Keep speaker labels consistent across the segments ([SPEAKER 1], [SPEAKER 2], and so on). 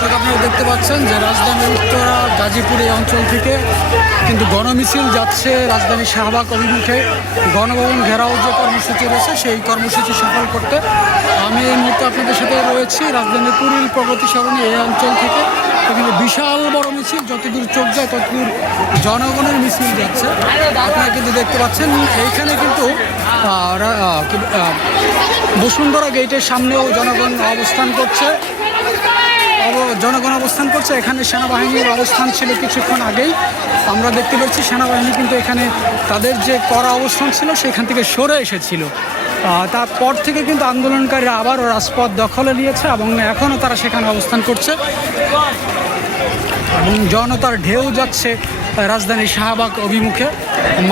[SPEAKER 1] দর্শক, আপনারা দেখতে পাচ্ছেন যে রাজধানীর উত্তরা, গাজীপুর এই অঞ্চল থেকে কিন্তু গণমিছিল যাচ্ছে রাজধানী শাহবাগ অভিমুখে। গণভবন ঘেরাও যে কর্মসূচি রয়েছে, সেই কর্মসূচি সফল করতে আমি এই মুহূর্তে আপনাদের সাথে রয়েছি রাজধানীর কুড়িল প্রগতি সরণি এই অঞ্চল থেকে। এখানে বিশাল বড় মিছিল, যতদূর চোখ যায় ততদূর জনগণের মিছিল যাচ্ছে। আপনারা কিন্তু দেখতে পাচ্ছেন, এইখানে কিন্তু বসুন্ধরা গেটের সামনেও জনগণ অবস্থান করছে। জনগণ অবস্থান করছে। এখানে সেনাবাহিনীর অবস্থান ছিল কিছুক্ষণ আগেই। আমরা দেখতে পাচ্ছি সেনাবাহিনী কিন্তু এখানে তাদের যে করা অবস্থান ছিল সেখান থেকে সরে এসেছিল। তারপর থেকে কিন্তু আন্দোলনকারীরা আবারও রাজপথ দখলে নিয়েছে এবং এখনও তারা সেখানে অবস্থান করছে। এবং জনতার ঢেউ যাচ্ছে। রাজধানী শাহবাগ অভিমুখে।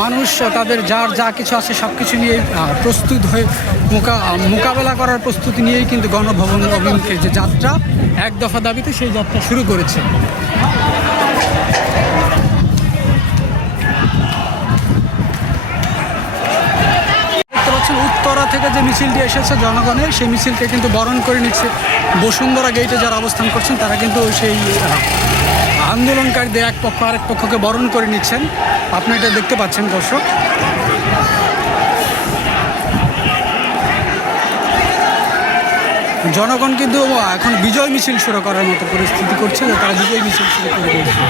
[SPEAKER 1] মানুষ তাদের যার যা কিছু আছে সব কিছু নিয়েই প্রস্তুত হয়ে মোকা, মোকাবেলা করার প্রস্তুতি নিয়েই কিন্তু গণভবন অভিমুখে যে যাত্রা, এক দফা দাবিতে সেই যাত্রা শুরু করেছে। থেকে যে মিছিলটি এসেছে জনগণের, সেই মিছিলকে কিন্তু বরণ করে নিচ্ছে বসুন্ধরা গেটে যারা অবস্থান করছেন, তারা কিন্তু সেই আন্দোলনকারীদের এক পক্ষ আরেক পক্ষকে বরণ করে নিচ্ছেন। আপনি এটা দেখতে পাচ্ছেন, দর্শক। জনগণ কিন্তু এখন বিজয় মিছিল শুরু করার মতো পরিস্থিতি করছে তারা বিজয় মিছিল শুরু করে দিয়েছে।